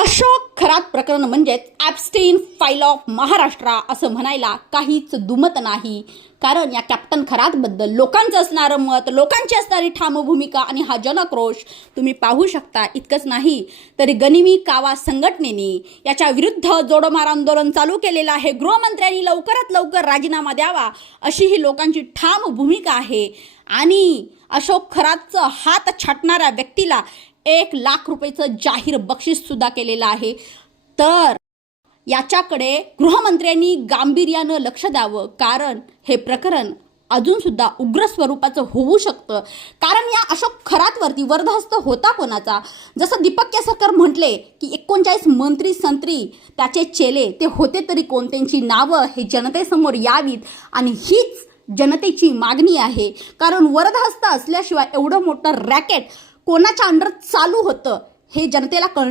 अशोक खरात प्रकरण म्हणजेच ॲप्स्टीन file of Maharashtra असं म्हणायला काहीच दुमत नाही. कारण या कॅप्टन खरातबद्दल लोकांचं असणारं मत, लोकांची असणारी ठाम भूमिका आणि हा जनक्रोश तुम्ही पाहू शकता. इतकंच नाही तर गनिमी कावा संघटनेने याच्या विरुद्ध जोडमार आंदोलन चालू केलेलं आहे. गृहमंत्र्यांनी लवकरात लवकर राजीनामा द्यावा अशी ही लोकांची ठाम भूमिका आहे. आणि अशोक खरातचं हात छाटणाऱ्या व्यक्तीला 1,00,000 रुपयेचं जाहीर बक्षीस सुद्धा केलेलं आहे. तर याच्याकडे गृहमंत्र्यांनी गांभीर्यानं लक्ष द्यावं, कारण हे प्रकरण अजूनसुद्धा उग्र स्वरूपाचं होऊ शकतं. कारण या अशोक खरातवरती वरदहस्त होता कोणाचा? जसं दीपक केसरकर म्हटले की 39 मंत्री संत्री त्याचे चेले ते होते तरी कोण? त्यांची नावं हे जनतेसमोर यावीत आणि हीच जनतेची मागणी आहे. कारण वरदहस्त असल्याशिवाय एवढं मोठं रॅकेट कोणाच्या अंडर चालू होतं हे जनतेला कळणं